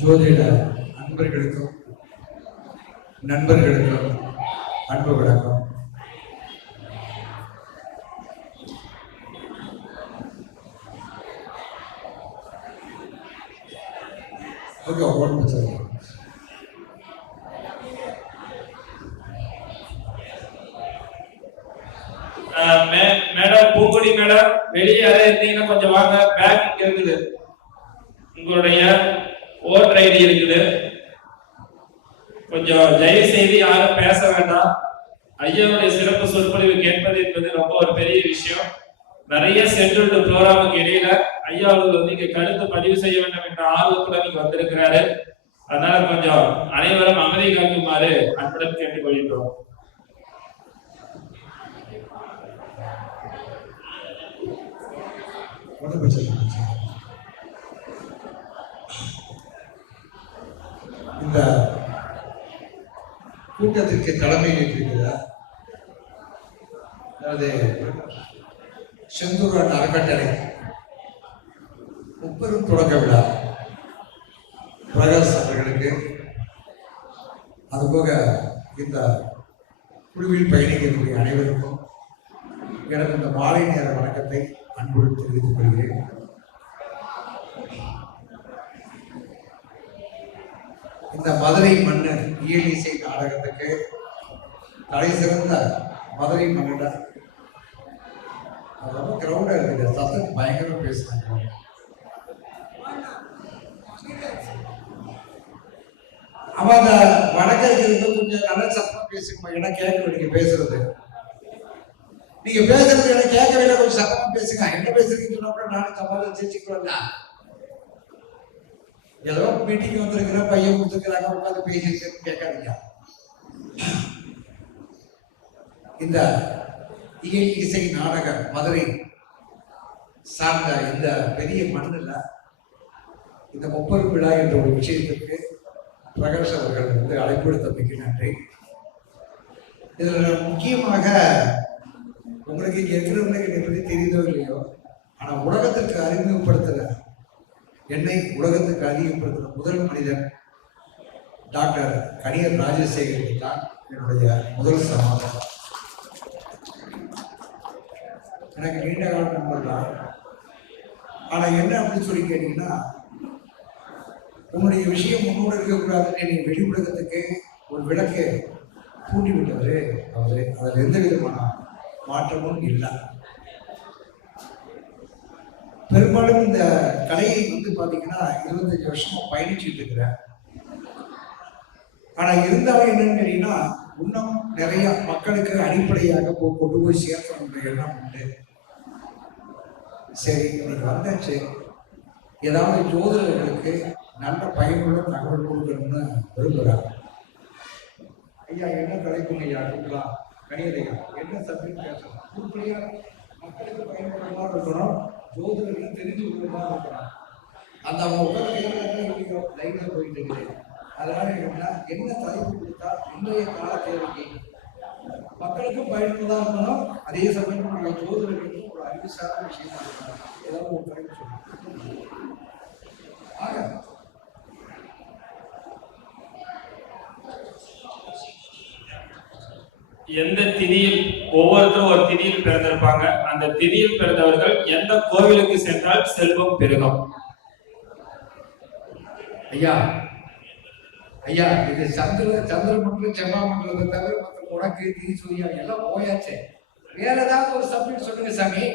ஜோதிட அன்பர்களுக்கும் நண்பர்களுக்கும் அன்பு வணக்கம். மேடம் பூங்குடி மேடம் வெளியே இருந்தீங்கன்னா கொஞ்சம் வாங்க. பேக் இருக்குது, உங்களுடைய ஓட்டர் ஐடி இருக்குது. கொஞ்சம் தயவு செய்து யாரும் பேச வேண்டாம். ஐயாவுடைய சிறப்பு சொற்பொழிவு கேட்பது என்பது ரொம்ப ஒரு பெரிய விஷயம். நிறைய சென்ட்ரல் ப்ரோக்ராமுக்கு இடையில ஐயா அவர்கள் இங்க கருத்து பதிவு செய்ய வேண்டும் என்ற ஆர்வத்துல நீங்க வந்திருக்கிறாரு. அதனால கொஞ்சம் அனைவரும் அமைதி காக்குமாறு அன்புடன் கேட்டுக்கொள்கிறோம். இந்த கூட்டத்திற்கு தலைமை ஏற்றிருக்கிறார். அதாவது செந்தூர் அறக்கட்டளை முப்பெரும் தொடக்க விழா பிரகாஷ் அவர்களுக்கு, அதுபோக இந்த குழுவில் பயணிக்கக்கூடிய அனைவருக்கும் எனக்கு இந்த மாலை நேர வணக்கத்தை அன்புடன் தெரிவித்துக் கொள்கிறேன். இந்த மதுரை மன்னர் இயலிசை நாடகத்துக்கு தலை சிறந்த மதுரை மன்னர் ரொம்ப கிரௌண்டா இருக்குது, சத்தம் பயங்கரமா பேசுறாங்க. அவன் அந்த வடக்கு கொஞ்சம் நல்ல சத்தமா பேசுமா, ஏன்னா கேட்க நீங்க பேசுறது எனக்கு கேட்கவே இல்லை, கொஞ்சம் சத்தமா பேசுங்க. என்ன பேசுறீங்கன்னு சொன்னா கூட நானும் சமாளம் செஞ்சுக்கிறோம்ல. ஏதோ மீட்டிங் வந்திருக்கிற பையன் கொடுத்துருக்கிறாங்க, உட்காந்து பேசிட்டு கேட்காதீங்க. இந்த இசை நாடக மதுரை சார்ந்த இந்த பெரிய மண்ணில் இந்த முப்பெரும் விழா என்ற ஒரு விஷயத்திற்கு பிரகாஷ் அவர்கள் அழைப்படுத்தமைக்கு நன்றி. இதுல முக்கியமாக உங்களுக்கு இங்க இருக்கிறவங்களுக்கு என்னை பற்றி தெரியுதோ இல்லையோ, ஆனா உலகத்திற்கு அறிமுகப்படுத்துற என்னை உலகத்துக்கு அறிமுகப்படுத்துற முதல் மனிதன் டாக்டர் கணியர் ராஜசேகர் தான் என்னுடைய முதல் சமாதானம். எனக்கு நீண்ட கால நண்பர் தான். ஆனா என்ன அப்படின்னு சொல்லி கேட்டீங்கன்னா, உன்னுடைய விஷயம் முன்னோடு இருக்கக்கூடாதுன்னு நீ வெளி உலகத்துக்கு ஒரு விளக்கு பூட்டி விட்டவரு அவரு. அதில் எந்த விதமான மாற்றமும் இல்லை. பெரும்பாலும் இந்த கலையை பாத்தீங்கன்னா 25 வருஷமா பயணிச்சுட்டு இருக்கிறேன். ஆனா இருந்தாலும் என்னன்னு கேட்டீங்கன்னா, இன்னும் நிறைய மக்களுக்கு அடிப்படையாக கொண்டு போய் சேர்க்கணுன்ற எண்ணம் உண்டு. சரி, இன்னைக்கு வந்தாச்சு, ஏதாவது ஜோதிடர்களுக்கு நல்ல பயனுள்ள தகவல் கொடுக்கணும்னு விரும்புகிறாங்க. ஐயா என்ன தலைப்புங்க ஐயா கொடுக்கலாம், கணியதையா என்ன சப்ஜெக்ட் பேசணும், உருப்படியா மக்களுக்கு பயன்படுறதா இருக்கணும், ஜோதிடர்கள் தெரிஞ்சு கொள்றதா இருக்கணும். அந்த அவங்க உட்காந்து லைன்ல போயிட்டு இருக்கிறேன். அதனால என்ன தலைப்பு கொடுத்தா இன்றைய கால தேவைக்கு மக்களுக்கும் பயனுள்ளதா இருக்கணும், அதே சமயம் நம்ம ஜோதிடர்களுக்கும் ஒரு அறிவு சார்ந்த விஷயமா இருக்கணும். ஏதாவது ஒரு தலைப்பு சொல்லணும். எந்த திதியில் ஒவ்வொருத்தரும் ஒரு திதியில் பிறந்திருப்பாங்க. அந்த திதியில் பிறந்தவர்கள் எந்த கோவிலுக்கு சென்றால் செல்வம் பெருகும். ஐயா ஐயா இது சந்திரமண்டலம் செவ்வாய் மண்டலத்தை தவிர மற்ற உனக்கு திதி சொல்லியா எல்லாம் போயாச்சு. வேற ஏதாவது ஒரு சப்ஜெக்ட் சொல்லுங்க சாமி.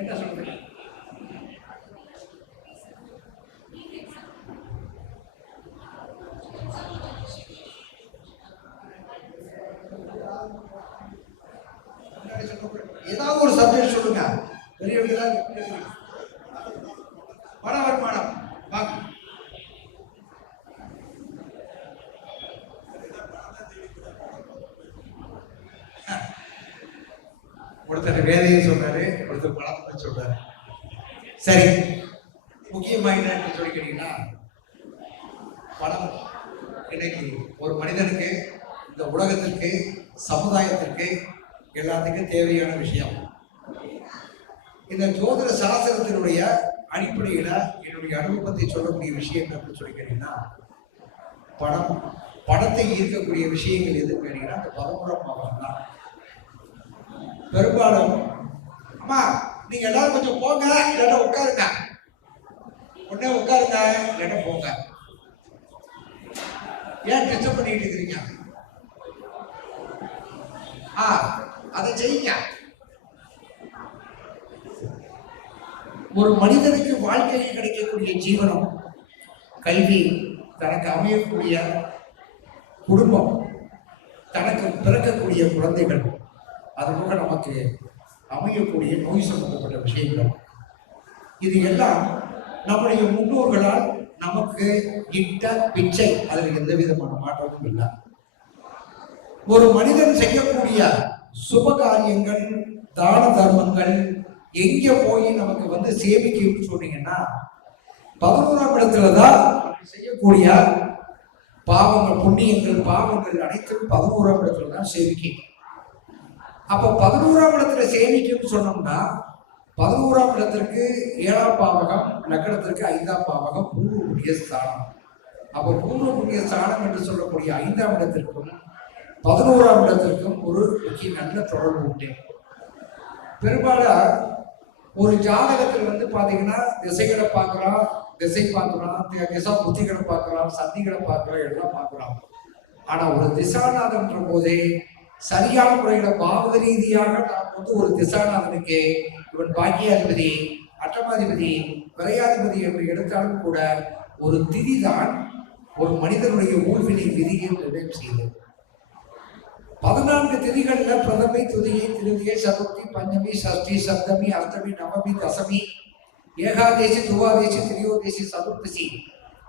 என்ன சொல்லுங்க? ஏதாவது ஒரு சப்ஜெக்ட் சொல்லுங்க. பெரியவங்க பண வருமானம் ஒருத்தர் வேலையை சொல்றாரு, ஒருத்தர் பணத்தை சொல்றாரு. சரி, முக்கியமா என்னன்னு சொல்லி கேட்டீங்கன்னா, பணம் இன்னைக்கு ஒரு மனிதனுக்கு, இந்த உலகத்திற்கு, சமுதாயத்திற்கு எல்லாத்துக்கும் தேவையான விஷயம். இந்த ஜோதிட சாஸ்திரத்தினுடைய அடிப்படையில என்னுடைய அனுபவத்தை சொல்லக்கூடிய விஷயம் என்னன்னு சொல்லி கேட்டீங்கன்னா, பணத்தை ஈர்க்கக்கூடிய விஷயங்கள் எது கேட்டீங்கன்னா அந்த 11ஆம் பாவகம் தான். பெரும்பாலும் அம்மா நீங்க எல்லாரும் கொஞ்சம் போங்க, இல்லைன்னா உட்காருங்க, உடனே உட்காருங்க, இல்லைன்னா போங்க, ஏன் டிஸ்டர்ப் பண்ணிட்டு இருக்கிறீங்க, அதை செய்யுங்க. ஒரு மனிதனுக்கு வாழ்க்கையில் கிடைக்கக்கூடிய ஜீவனம், கல்வி, தனக்கு அமையக்கூடிய குடும்பம், தனக்கு பிறக்கக்கூடிய குழந்தைகள், அதுபோக நமக்கு அமையக்கூடிய நோய் சம்பந்தப்பட்ட விஷயங்கள், இது எல்லாம் நம்முடைய முன்னோர்களால் நமக்கு இட்ட பிச்சை. அதில் எந்த விதமான மாற்றமும் இல்லை. ஒரு மனிதன் செய்யக்கூடிய சுபகாரியங்கள், தான தர்மங்கள் எங்க போய் நமக்கு சேமிக்க சொன்னீங்கன்னா 11ஆம் இடத்துலதான் செய்யக்கூடிய பாவங்கள், புண்ணியங்கள், பாவங்கள் அனைத்தும் 11ஆம் இடத்துல தான் சேமிக்கும். அப்ப 11ஆம் இடத்துல சேமிக்கும் சொன்னோம்னா 11ஆம் இடத்திற்கு 7ஆம் பாவகம், லக்னத்திற்கு 5ஆம் பாவகம் பூர்வ புண்ணிய ஸ்தானம். அப்ப பூர்வ புண்ணிய ஸ்தானம் என்று சொல்லக்கூடிய 5ஆம் இடத்திற்கும் 11ஆம் இடத்திற்கும் ஒரு முக்கிய நல்ல தொடர்பு உண்டு. பெரும்பாலும் ஒரு ஜாதகத்தில் பாத்தீங்கன்னா திசைகளை பார்க்கலாம், திசை பார்க்கலாம், திசா புத்திகளை பார்க்கலாம், சந்திகளை பார்க்கலாம், எல்லாம் பார்க்கலாம். ஆனா ஒரு திசாநாதன்ற போதே சரியான முறையில பாவக ரீதியாக நாம் ஒரு திசாநாதனுக்கு இவன் பாக்கியாதிபதி, அட்டமாதிபதி, விரையாதிபதி என்று எடுத்தாலும் கூட ஒரு திதி தான் ஒரு மனிதனுடைய ஊழ்வினை விதியை நிர்ணயம் செய்தது. 14 திதிகள்ல பிரதமை, துதியை, திருதியை, சதுர்த்தி, பஞ்சமி, சஷ்டி, சப்தமி, அஷ்டமி, நவமி, தசமி, ஏகாதேசி, துவாதேசி, திரியோதேசி, சதுர்த்தசி,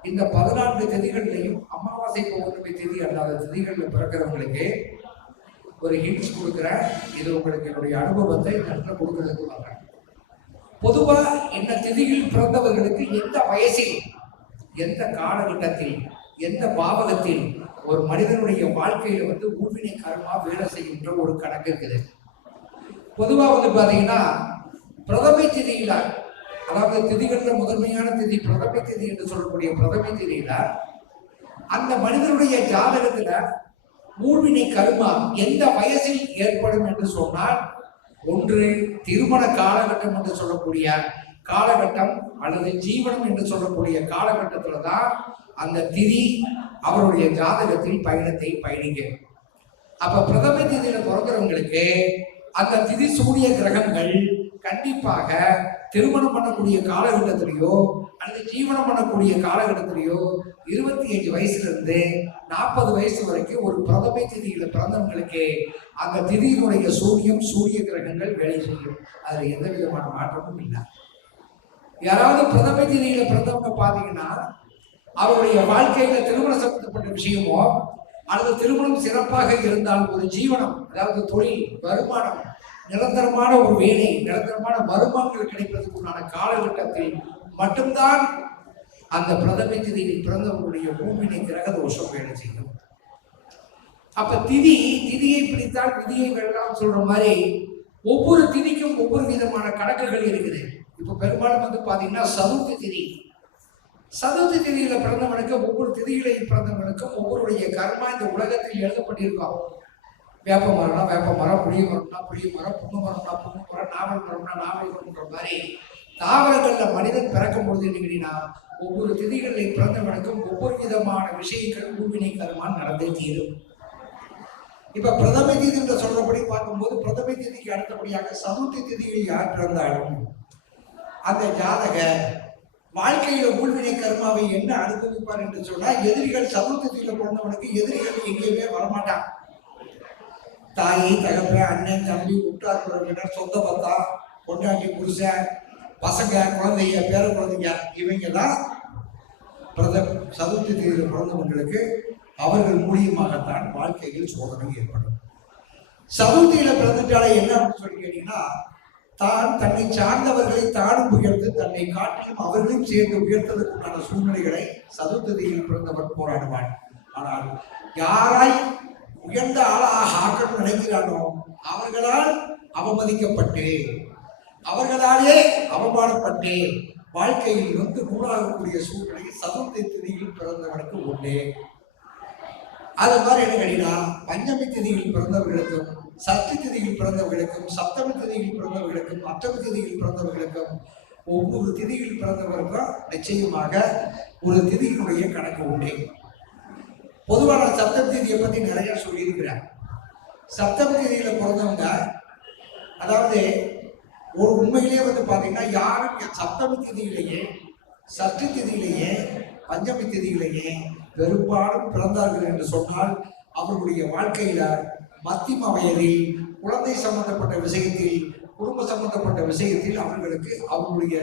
இந்த 14 திதிகள்லையும் அமாவாசை பௌர்ணமி திதி அல்லாத திதிகள்ல பிறக்கிறவங்களுக்கு ஒரு ஹிண்ட்ஸ் கொடுக்குறேன். இது உங்களுக்கு என்னுடைய அனுபவத்தை நல்லா கொடுக்கறதுக்கு வர்றேன். பொதுவா இந்த திதியில் பிறந்தவர்களுக்கு எந்த வயசில், எந்த காலகட்டத்தில், எந்த பாவகத்தில் ஒரு மனிதனுடைய வாழ்க்கையில ஊழ்வினை கர்மா வேலை செய்கின்ற ஒரு கணக்கு இருக்குது. பொதுவா பாத்தீங்கன்னா பிரதமை திதியில, அதாவது திதிகள்ல முதன்மையான திதி பிரதமை திதி என்று சொல்லக்கூடிய பிரதமை திதியில அந்த மனிதனுடைய ஜாதகத்துல ஊழ்வினை கர்மா எந்த வயசில் ஏற்படும் என்று சொன்னால், ஒன்று திருமண காலகட்டம் என்று சொல்லக்கூடிய காலகட்டம் அல்லது ஜீவனம் என்று சொல்லக்கூடிய காலகட்டத்துல தான் அந்த திதி அவருடைய ஜாதகத்தில் பயணத்தை பயணிக்க. அப்ப பிரதம திதியில பிறந்தவங்களுக்கு அந்த திதி சூரிய கிரகங்கள் கண்டிப்பாக திருமணம் பண்ணக்கூடிய காலகட்டத்திலேயோ அல்லது ஜீவனம் பண்ணக்கூடிய காலகட்டத்திலேயோ 25 வயசுல இருந்து 40 வயசு வரைக்கும் ஒரு பிரதமை திதியில பிறந்தவங்களுக்கு அந்த திதியினுடைய சூரியம், சூரிய கிரகங்கள் வேலை செய்யும். அதுல எந்த விதமான மாற்றமும் இல்லை. யாராவது பிரதமை திதியில பிறந்தவங்க பாத்தீங்கன்னா அவருடைய வாழ்க்கையில திருமணம் சம்பந்தப்பட்ட விஷயமோ அல்லது திருமணம் சிறப்பாக இருந்தால் ஒரு ஜீவனம், அதாவது தொழில், வருமானம், நிரந்தரமான ஒரு வேலை, நிரந்தரமான வருமானங்கள் கிடைப்பதற்குண்டான காலகட்டத்தில் மட்டும்தான் அந்த பிரதமை திதியில் பிறந்தவர்களுடைய பூமியை கிரக தோஷம் வேலை செய்யும். அப்ப திதியை பிடித்தால் விதியை வெல்லலாம் சொல்ற மாதிரி ஒவ்வொரு திதிக்கும் ஒவ்வொரு விதமான கணக்குகள் இருக்குது. இப்ப பெரும்பாலும் பாத்தீங்கன்னா சதுர்த்தி திதியில பிறந்தவனுக்கு ஒவ்வொரு திதிகளை பிறந்தவனுக்கும் ஒவ்வொருடைய கர்மா இந்த உலகத்தில் எழுதப்பட்டிருக்கும். வேப்ப மரம்னா வேப்ப மரம், புளிய மரம்னா புளிய மரம், புண்ணு மரம்னா புண்ணு மரம், நாவல் மரம்னா நாவல் மரம்ன்ற மாதிரி தாவரங்கள்ல மனிதன் பிறக்கும் பொழுது என்னன்னா ஒவ்வொரு திதிகளில் பிறந்தவனுக்கும் ஒவ்வொரு விதமான விஷயங்கள் பூமினை கர்மான் நடந்தே தீரும். இப்ப பிரதமை திதி என்று சொல்றபடி பார்க்கும்போது பிரதமை திதிக்கு அடுத்தபடியாக சதுர்த்தி திதியில் யார் பிறந்தாலும் அந்த ஜாதக வாழ்க்கையில ஊழ்வினை கர்மாவை என்ன அனுபவிப்பார் என்று சொன்னா, எதிரிகள் சதுர்த்தி திதியில பிறந்தவனுக்கு எதிரிகள் எங்கேயுமே வரமாட்டான். தாய், தகப்பன், அண்ணன், தம்பி, உற்றார் உறவினர், சொந்த பத்தா, பொண்டாட்டி, புருஷன், பசங்க, குழந்தைங்க, பேர குழந்தைங்க, இவங்க தான் சதுர்த்தி திதியில பிறந்தவங்களுக்கு அவர்கள் மூலியமாகத்தான் வாழ்க்கையில் சோதனை ஏற்படும். சதுர்த்தியில பிறந்துட்டாலே என்ன அப்படின்னு சொல்லி கேட்டீங்கன்னா, தான் தன்னை சார்ந்தவர்களை தானும் உயர்ந்து தன்னை காட்டிலும் அவர்களையும் சேர்ந்து உயர்த்ததற்குண்டான சூழ்நிலைகளை சதுர்த்தியில் பிறந்தவர் போராடுவான். ஆனால் யாராய் உயர்ந்த ஆளாக ஆக்கணும் நினைக்கிறானோ அவர்களால் அவமதிக்கப்பட்டு, அவர்களாலே அவமானப்பட்டு, வாழ்க்கையில் வந்து நூலாகக்கூடிய சூழ்நிலை சதுர்த்தி திதியில் பிறந்தவனுக்கு உண்டு. அது மாதிரி என்ன கேட்டீங்கன்னா, பஞ்சமி திதியில் பிறந்தவர்களுக்கும், சஷ்டி திதியில் பிறந்தவர்களுக்கும், சப்தமி திதியில் பிறந்தவர்களுக்கும், அஷ்டமி திதியில் பிறந்தவர்களுக்கும், ஒவ்வொரு திதியில் பிறந்தவருக்கும் நிச்சயமாக ஒரு திதியினுடைய கணக்கு உண்டு. பொதுவான சப்தமி திதியை பத்தி நிறைய சொல்லியிருக்கிறேன். சப்தமி திதியில பிறந்தவங்க, அதாவது ஒரு உண்மையிலேயே வந்து பாத்தீங்கன்னா, யாரும் சப்தமி திதியிலேயே, சஷ்டி திதியிலேயே, பஞ்சமி திதியிலேயே பெரும்பாலும் பிறந்தார்கள் என்று சொன்னால் அவர்களுடைய வாழ்க்கையில மத்திம வயதில், குழந்தை சம்பந்தப்பட்ட விஷயத்தில், குடும்ப சம்பந்தப்பட்ட விஷயத்தில் அவர்களுக்கு அவர்களுடைய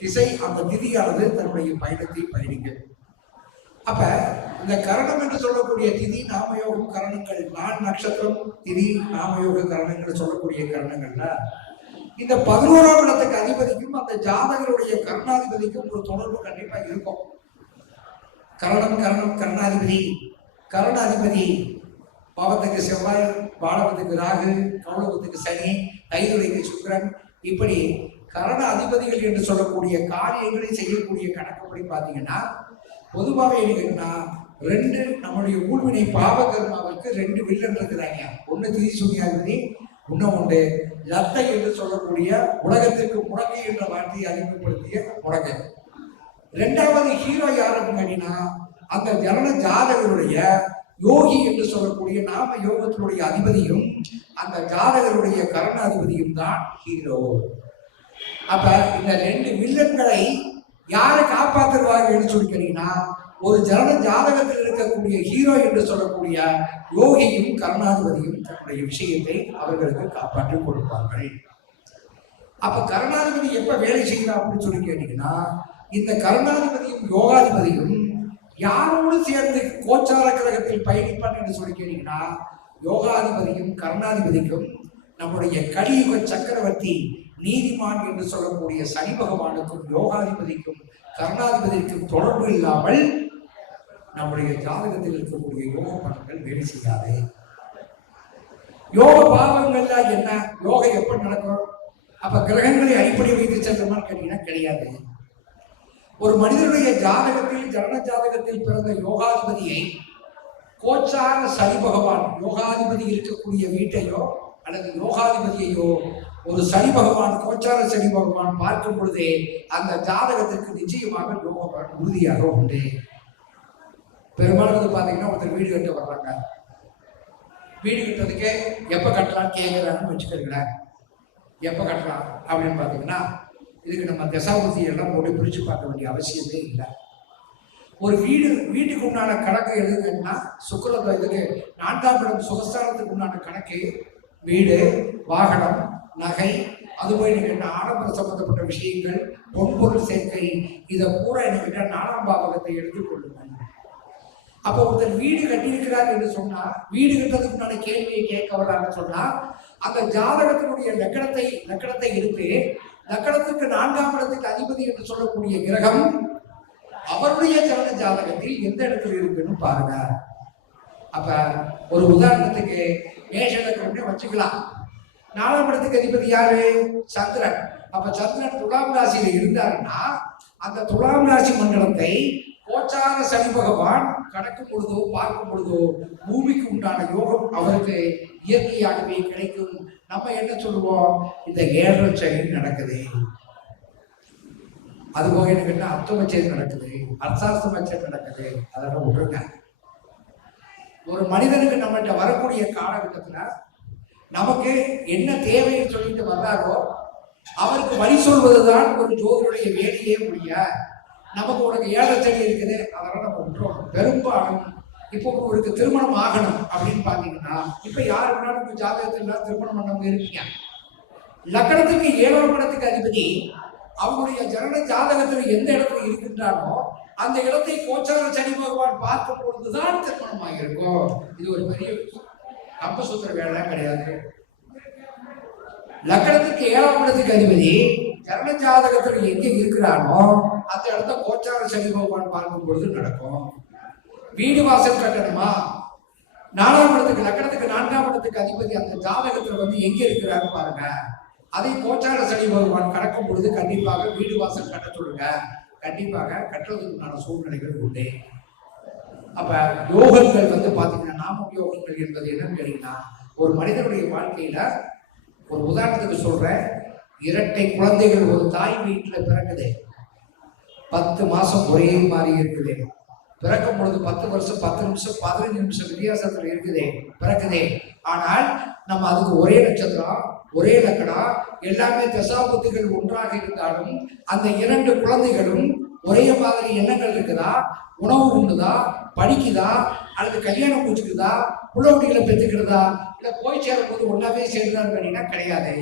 திசை, அந்த திதியானது தன்னுடைய பயணத்தை பயணிக்கும். அப்ப இந்த கரணம் என்று சொல்லக்கூடிய திதி நாமயோக கரணங்கள், நாள் நட்சத்திரம் திதி நாமயோக கரணங்கள் சொல்லக்கூடிய கரணங்கள்ல இந்த 11ஆம் இடத்துக்கு அதிபதிக்கும் அந்த ஜாதகருடைய கர்ணாதிபதிக்கும் ஒரு தொடர்பு கண்டிப்பா இருக்கும். கரணம் கர்ணாதிபதி, கர்ணாதிபதி பாவத்துக்கு செவ்வாய், பாலவத்துக்கு ராகு, கௌளவத்துக்கு சனி, கைதுரைக்கு சுக்கிரன், இப்படி கரண அதிபதிகள் என்று சொல்லக்கூடிய காரியங்களை செய்யக்கூடிய கணக்குப்படி பார்த்தீங்கன்னா பொதுவாகவே என்னன்னா 2 நம்முடைய ஊழ்வினை பாவகர்மாவுக்கு 2 வில்லன் இருக்கிறாங்க. ஒன்று திதி சூன்யாதிபதி, இன்னொன்று லத்தை என்று சொல்லக்கூடிய உலகத்திற்கு முடங்கை என்ற வார்த்தையை அறிமுகப்படுத்திய முடங்கை. 2வது ஹீரோ யாருன்னு கேட்டீங்கன்னா, அந்த ஜனன ஜாதகருடைய யோகி என்று சொல்லக்கூடிய நாம யோகத்தினுடைய அதிபதியும் அந்த ஜாதகருடைய கரணாதிபதியும் தான் ஹீரோ. அப்ப இந்த 2 வில்லன்களை யாரை காப்பாற்றுவார்கள் என்று சொல்லி கேட்டீங்கன்னா, ஒரு ஜனன ஜாதகத்தில் இருக்கக்கூடிய ஹீரோ என்று சொல்லக்கூடிய யோகியும் கருணாதிபதியும் தன்னுடைய விஷயத்தை அவர்களுக்கு காப்பாற்றி கொடுப்பார்கள். அப்ப கருணாதிபதி எப்ப வேலை செய்யலாம் அப்படின்னு சொல்லி கேட்டீங்கன்னா, இந்த கருணாதிபதியும் யோகாதிபதியும் யாரோடு சேர்ந்து கோச்சார கிரகத்தில் பயணிப்பான் என்று சொல்லி கேட்டீங்கன்னா, யோகாதிபதியும் கருணாதிபதிக்கும் நம்முடைய கலியுக சக்கரவர்த்தி நீதிமான் என்று சொல்லக்கூடிய சனி பகவானுக்கும் யோகாதிபதிக்கும் கருணாதிபதிக்கும் தொடர்பு இல்லாமல் நம்முடைய ஜாதகத்தில் இருக்கக்கூடிய யோக பலன்கள் வேலை செய்யாது. யோக பாவங்கள்ல என்ன, யோகம் எப்ப நடக்கும்? அப்ப கிரகங்களை அடிப்படை வைத்து சென்றோம்னு கேட்டீங்கன்னா கிடையாது. ஒரு மனிதனுடைய ஜாதகத்தில், ஜனன ஜாதகத்தில் பிறந்த யோகாதிபதியை கோச்சார சனி பகவான், யோகாதிபதி இருக்கக்கூடிய வீட்டையோ அல்லது யோகாதிபதியையோ ஒரு சனி பகவான், கோச்சார சனி பகவான் பார்க்கும் பொழுதே அந்த ஜாதகத்திற்கு நிச்சயமாக யோக பலன் உறுதியாக உண்டு. பெரும்பாலும் வந்து பாத்தீங்கன்னா, ஒருத்தர் வீடு கட்ட வர்றாங்க, வீடு கட்டுறதுக்கு எப்ப கட்டலாம் கேட்கிறாங்கன்னு வச்சுக்கிறீங்களேன். எப்ப கட்டலாம் அப்படின்னு பாத்தீங்கன்னா, இதுக்கு நம்ம தசாபுத்தி எல்லாம் போட்டு பிரிச்சு பார்க்க வேண்டிய அவசியமே இல்லை. ஒரு வீட்டுக்கு உண்டான கணக்கு எழுதுங்கன்னா, சுக்கிர இதுக்கு 4ஆம் இடம் சுகஸ்தானத்துக்கு உண்டான கணக்கு வீடு, வாகனம், நகை, அதுபோய் எனக்கு ஆடம்பர சம்பந்தப்பட்ட விஷயங்கள், பொன்பொருள் சேர்க்கை, இதை பூரா எனக்கு 4ஆம் பாவகத்தை எடுத்துக்கொள்ளுங்க. அப்போ ஒருத்தர் வீடு கட்டியிருக்கிறார் என்று சொன்னா, வீடு கட்டுறதுக்கு முன்னாடி கேள்வியை கேட்க வர்றாருன்னு சொன்னா, அந்த ஜாதகத்தினுடைய லக்கணத்தை எடுத்து லக்கணத்துக்கு 4ஆம் இடத்துக்கு அதிபதி என்று சொல்லக்கூடிய கிரகம் அவருடைய ஜனன ஜாதகத்தில் எந்த இடத்துல இருக்குன்னு பாருங்க. அப்ப ஒரு உதாரணத்துக்கு மேஷ லக்கணம்னு வச்சுக்கலாம். 4ஆம் இடத்துக்கு அதிபதி யாரு? சந்திரன். அப்ப சந்திரன் துலாம் ராசியில இருந்தாருன்னா, அந்த துலாம் ராசி மண்டலத்தை கோச்சார சனி பகவான் கணக்கும் பொழுதோ பார்க்கும் பொழுதோ பூமிக்கு உண்டான யோகம் அவருக்கு இயற்கையாகவே கிடைக்கும். நம்ம என்ன சொல்லுவோம், இந்த 7 சனி நடக்குது, அதுபோக எனக்கு என்ன அர்த்தமச்சேரி நடக்குது, அர்த்தாஸ்தமச்சேரி நடக்குது, அதெல்லாம் விட்டுருங்க. ஒரு மனிதனுக்கு நம்மகிட்ட வரக்கூடிய காலகட்டத்துல நமக்கு என்ன தேவைன்னு சொல்லிட்டு வர்றாரோ அவருக்கு வழி சொல்வதுதான் ஒரு ஜோதியுடைய வேலையே முடிய. நமக்கு உனக்கு 7 சனி இருக்குது, அதெல்லாம் நம்ம விட்டுறோம். பெரும்பாலும் இப்போ உங்களுக்கு திருமணம் ஆகணும் அப்படின்னு பாத்தீங்கன்னா, இப்ப யாரு வேணாலும் ஜாதகத்தில் திருமணம் பண்ணவங்க இருக்கீங்க. லக்கணத்துக்கு 7ஆம் இடத்துக்கு அதிபதி அவங்களுடைய ஜனன ஜாதகத்தில் எந்த இடத்துல இருக்கின்றானோ அந்த இடத்தை கோச்சார சனி பகவான் பார்க்கும் பொழுதுதான் திருமணம் ஆகியிருக்கும். இது ஒரு பெரிய கம்பசூத்திர வேலை கிடையாது. லக்கணத்துக்கு 7ஆம் இடத்துக்கு அதிபதி ஜனன ஜாதகத்தில் எங்க இருக்கிறானோ அந்த இடத்த கோச்சார சனி பகவான் பார்க்கும் பொழுது நடக்கும். வீடு வாசல் கட்டணுமா, 4ஆம் இடத்துக்கு லக்கணத்துக்கு 4ஆம் இடத்துக்கு அதிபதி அந்த ஜாதகத்துல வந்து எங்க இருக்கிறான்னு பாருங்க. அதை கோச்சார சனி பகவான் கடக்கும் பொழுது கண்டிப்பாக வீடு வாசல் கட்ட சொல்லுங்க, கண்டிப்பாக கட்டுறதுக்குண்டான சூழ்நிலைகள் உண்டு. அப்ப யோகங்கள் பாத்தீங்கன்னா, நாம யோகங்கள் என்பது என்னன்னு கேட்டீங்கன்னா, ஒரு மனிதனுடைய வாழ்க்கையில ஒரு உதாரணத்துக்கு சொல்றேன், இரட்டை குழந்தைகள் ஒரு தாய் வீட்டுல பிறக்குது, 10 மாசம் ஒரே மாதிரி இருக்குது, பிறக்கும் பொழுது 10 வருஷம் 10 நிமிஷம் 15 நிமிஷம் வித்தியாசத்துல இருக்குதே பிறக்குதே. ஆனால் நம்ம அதுக்கு ஒரே நட்சத்திரம், ஒரே லக்கணம், எல்லாமே தசாபுத்திகள் ஒன்றாக இருந்தாலும் அந்த 2 குழந்தைகளும் ஒரே மாதிரி எண்ணங்கள் இருக்குதா, உணவு உண்டுதா, படிக்குதா, அல்லது கல்யாணம் முடிச்சுக்குதா, புள்ளவட்டிகளை பெற்றுக்கிறதா, இல்ல போய் சேரும் போது ஒன்னாவே சேர்ந்தான்னு கேட்டீங்கன்னா கிடையாது.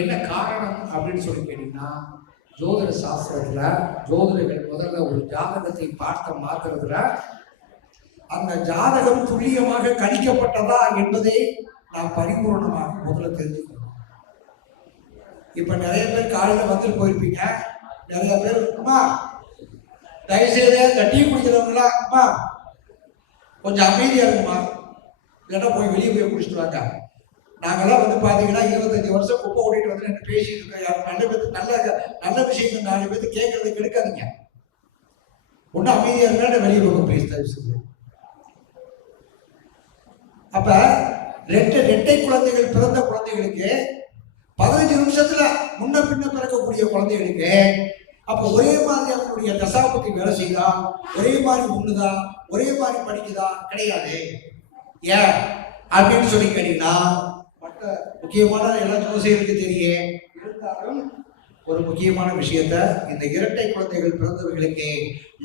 என்ன காரணம் அப்படின்னு சொல்லி கேட்டீங்கன்னா, ஜோதிட சாஸ்திரத்துல ஜோதிடர்கள் முதல்ல ஒரு ஜாதகத்தை பார்த்த மாத்திரத்துல அந்த ஜாதகம் துல்லியமாக கணிக்கப்பட்டதா என்பதை நாம் பரிபூர்ணமாக முதல்ல தெரிஞ்சுக்கணும். இப்ப நிறைய பேர் காலையில வந்துட்டு போயிருப்பீங்க, நிறைய பேர் அம்மா தயவுசெய்து இந்த டீ குடிக்கிறவங்களா அம்மா கொஞ்சம் அமைதியா இருக்குமா, இல்லைன்னா போய் வெளியே போய் குடிச்சிட்டு வாங்க. நாங்கெல்லாம் பாத்தீங்கன்னா 25 வருஷம் குப்பை ஓடிட்டு வந்து என்ன பேசிட்டு இருக்கோம், நல்ல விஷயங்கள் 4 பேருக்கு கேட்கறது கெடுக்காதீங்க. ஒன்னும் அமைதியா இருந்தா வெளியே போக பேச. அப்ப ரெட்டை குழந்தைகள் பிறந்த குழந்தைகளுக்கு 15 நிமிஷத்துல முன்ன பின்ன பிறக்கக்கூடிய குழந்தைகளுக்கு அப்ப ஒரே மாதிரி அவங்களுடைய தசாபுத்தி வேலை செய்தா, ஒரே மாதிரி உண்ணுதா, ஒரே மாதிரி படிக்குதா கிடையாது. ஏன் அப்படின்னு சொல்லி கேட்டீங்கன்னா, மற்ற முக்கியமான எல்லா ஜோசியருக்கு தெரியும், இருந்தாலும் ஒரு முக்கியமான விஷயத்த இந்த இரட்டை குழந்தைகள் பிறந்தவர்களுக்கு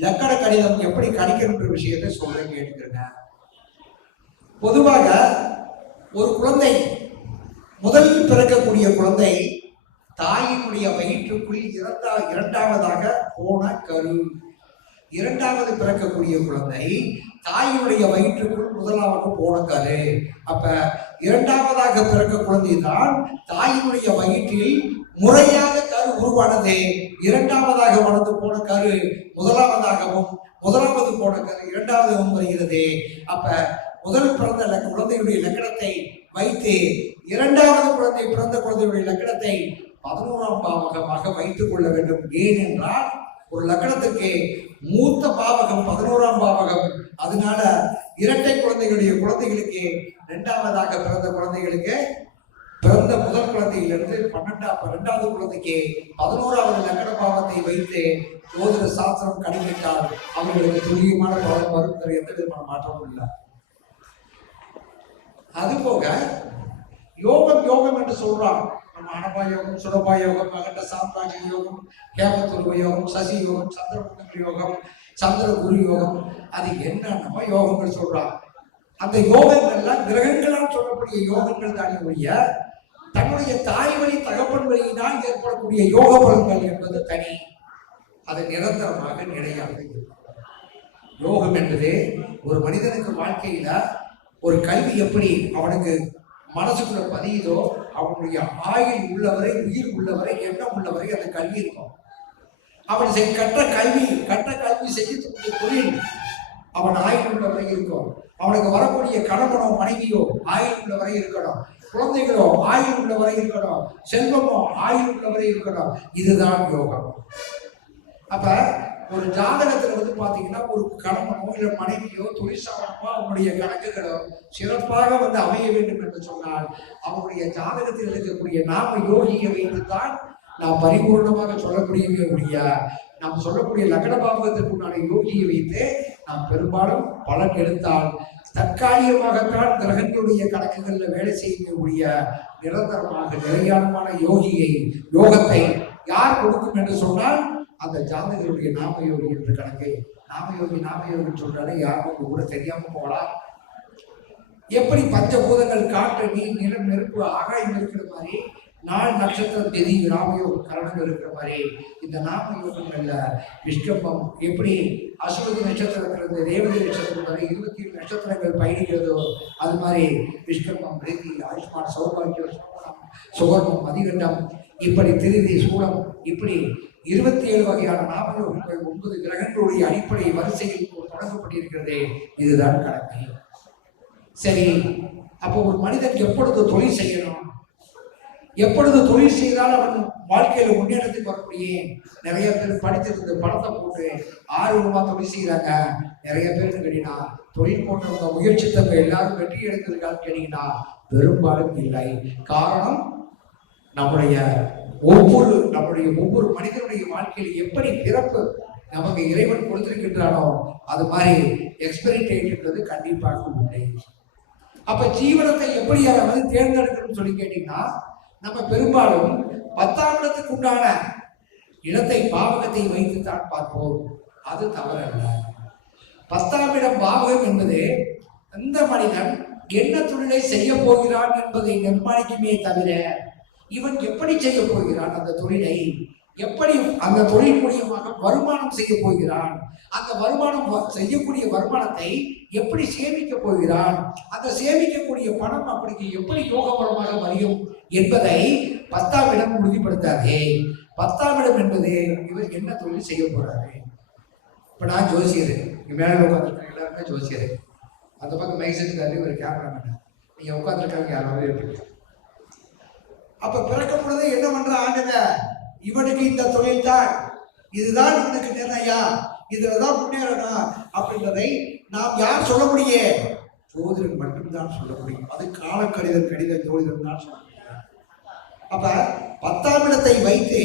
லக்கண கணிதம் எப்படி கணிக்கணுன்ற விஷயத்தை சொல்றேன், கேட்டுக்கிறேங்க. பொதுவாக ஒரு குழந்தை முதலில் பிறக்கக்கூடிய குழந்தை தாயினுடைய வயிற்றுக்குள் இரண்டாவதாக போன கரு. இரண்டாவது பிறக்கக்கூடிய குழந்தை தாயினுடைய வயிற்றுக்குள் முதலாவது போன கரு. அப்ப இரண்டாவதாக பிறக்க குழந்தை தான் தாயினுடைய வயிற்றில் முறையாக கரு உருவானது. இரண்டாவதாக வளர்ந்து போன கரு முதலாவதாகவும், முதலாவது போன கரு இரண்டாவதாகவும் வருகிறது. அப்ப முதல் பிறந்த குழந்தையுடைய லக்கணத்தை வைத்து இரண்டாவது குழந்தை பிறந்த குழந்தையுடைய லக்கணத்தை 11ஆம் பாவகமாக வைத்துக் கொள்ள வேண்டும். ஏனென்றால் ஒரு லக்கணத்துக்கு மூத்த பாவகம் 11ஆம் பாவகம். அதனால இரட்டை குழந்தைகளுக்கு 2ஆவதாக பிறந்த குழந்தைகளுக்கு பிறந்த முதல் குழந்தையிலிருந்து 12வது குழந்தைக்கு 11ஆவது லக்கண பாவத்தை வைத்து ஜோதிட சாஸ்திரம் கணித்தால் அவர்களுக்கு துல்லியமான பலன் வரும், எந்த விதமான மாற்றமும் இல்லை. அதுபோக யோகம் என்று சொல்றான். நம்ம அனபா யோகம், சுடபா யோகம், அகண்ட சாம்ராஜ்ய யோகம், ஹேமத்துருவ யோகம், சசி யோகம், சந்திரகுரு யோகம், சந்திர குரு யோகம், அது என்னென்னமோ யோகங்கள் சொல்றான். அந்த யோகங்கள்லாம் கிரகங்களால் சொல்லக்கூடிய யோகங்கள் தானே ஒழிய தன்னுடைய தாய் வழி தகப்பன் வழியினால் ஏற்படக்கூடிய யோக பலன்கள் என்பது தனி, அது நிரந்தரமாக நிலையாக இருக்கும். யோகம் என்பது ஒரு மனிதனுக்கு வாழ்க்கையில ஒரு கல்வி எப்படி அவனுக்கு மனசுக்குள்ள பதியுதோ, அவனுடைய ஆயுள் உள்ளவரை, உயிர் உள்ளவரை, எண்ணம் உள்ளவரை அந்த கல்வி இருக்கும். அவன் கற்ற கல்வி செய்யக்கூடிய தொழில் அவன் ஆயுள் உள்ளவரை இருக்கும். அவனுக்கு வரக்கூடிய கணவனோ மனைவியோ ஆயுள் உள்ளவரை இருக்கணும், குழந்தைகளோ ஆயுள் உள்ளவரை இருக்கணும், செல்வமோ ஆயுள் உள்ளவரை இருக்கணும். இதுதான் யோகம். அப்ப ஒரு ஜாதகத்துல பாத்தீங்கன்னா ஒரு கணவனோ இல்ல மனைவியோ தொழிற்சாலனமோ அவனுடைய கணக்குகளோ சிறப்பாக அமைய வேண்டும் என்று சொன்னால் அவனுடைய ஜாதகத்தில் இருக்கக்கூடிய நாம யோகியை வைத்துத்தான் நாம் பரிபூர்ணமாக சொல்லக்கூடிய நாம் சொல்லக்கூடிய லக்ன பாவகத்திற்குண்டான யோகியை வைத்து நாம் பெரும்பாலும் பலன் எடுத்தால் தற்காலிகமாகத்தான் கிரகங்களுடைய கணக்குகள்ல வேலை செய்யக்கூடிய நிரந்தரமாக நிலையானமான யோகத்தை யார் கொடுக்கும் என்று சொன்னால் அந்த ஜாதகருடைய நாமயோகி என்று கணக்கு. நாமயோகி சொல்றாலே யாருக்கும் கூட தெரியாம போகலாம். எப்படி பஞ்சபூதங்கள் காற்று, நீர், நிலம், நெருப்பு, ஆகாயம் இருக்கிற மாதிரி, நாள், நட்சத்திரம், திதி, ராமயோகம், கரணங்கள் இருக்கிற மாதிரி இந்த நாமயோகங்கள்ல விஷ்கம்பம் எப்படி அஸ்வதி நட்சத்திரத்திலிருந்து ரேவதி நட்சத்திரம் வரை 27 நட்சத்திரங்கள் பயணிக்கிறதோ அது மாதிரி விஷ்கம்பம், பிரீதி, ஆயுஷ்மான், சௌபாகியம், சுகர்மம், மதிகண்டம், இப்படி திருதி, சூலம், இப்படி 27 வகையான நாமயோகங்கள் 9 கிரகங்களுடைய அடிப்படை வரிசையில் தொடங்கப்பட்டிருக்கிறதே. இதுதான் கணக்கு. சரி, அப்போ ஒரு மனிதன் எப்பொழுது தொழில் செய்யணும்? எப்பொழுது தொழில் செய்தால் அவன் வாழ்க்கையில முன்னேற்றத்துக்கு வர முடியும். நிறைய பேர் படிச்சிருந்து பணத்தை போட்டு ஆர்வமா தொழில் செய்யறாங்க. நிறைய பேருக்கு கேட்டீங்கன்னா தொழில் போட்டவங்க முயற்சித்தவங்க எல்லாரும் வெற்றி எடுத்திருக்கான்னு கேட்டீங்கன்னா பெரும்பாலும் இல்லை. காரணம் நம்முடைய ஒவ்வொரு மனிதனுடைய வாழ்க்கையில் எப்படி பிறப்பு நமக்கு இறைவன் கொடுத்திருக்கின்றானோ அது மாதிரி எக்ஸ்பைரி டேட் என்பது கண்டிப்பாக உண்டு. அப்ப ஜீவனத்தை எப்படி வந்து தேர்ந்தெடுக்கணும்னு சொல்லி கேட்டீங்கன்னா நம்ம பெரும்பாலும் 10ஆம் இடத்துக்கு உண்டான இடத்தை பாவகத்தை வைத்துத்தான் பார்ப்போம். அது தவறல்ல. 10ஆம் இடம் பாவகம் என்பது இந்த மனிதன் என்ன தொழிலை செய்ய போகிறான் என்பதை நிர்மாணிக்குமே தவிர இவன் எப்படி செய்ய போகிறான், அந்த தொழிலை எப்படி அந்த தொழில் மூலியமாக வருமானம் செய்ய போகிறான், அந்த வருமானம் செய்யக்கூடிய வருமானத்தை எப்படி சேமிக்க போகிறான், அந்த சேமிக்கக்கூடிய பணம் அப்படிக்கு எப்படி யோகபலமாக வரையும் என்பதை 10ஆம் இடம் உறுதிப்படுத்தாதே. 10ஆம் இடம் என்பது இவர் என்ன தொழில் செய்ய போறாரு. இப்ப நான் ஜோசியர், மேல உட்காந்துருக்க எல்லாருமே ஜோசியர், அந்த பக்கம் மைசெட்டுக்காரு ஒரு கேமராமேன், நீங்க உட்காந்துருக்காங்க யாராவது இருப்பீங்க. அப்ப பிறக்கும் பொழுது என்ன பண்ற ஆண்டுங்க, இவனுக்கு இந்த தொழில் தான், இதுதான் இவனுக்கு நிர்ணயம், இதுலதான் முன்னேறணும் அப்படின்றதை நாம் யார் சொல்ல முடியும்? ஜோதிடர் மட்டும்தான் சொல்ல முடியும். அது கணித ஜோதிடர் தான் சொல்ல முடியும். அப்ப 10ஆம் இடத்தை வைத்து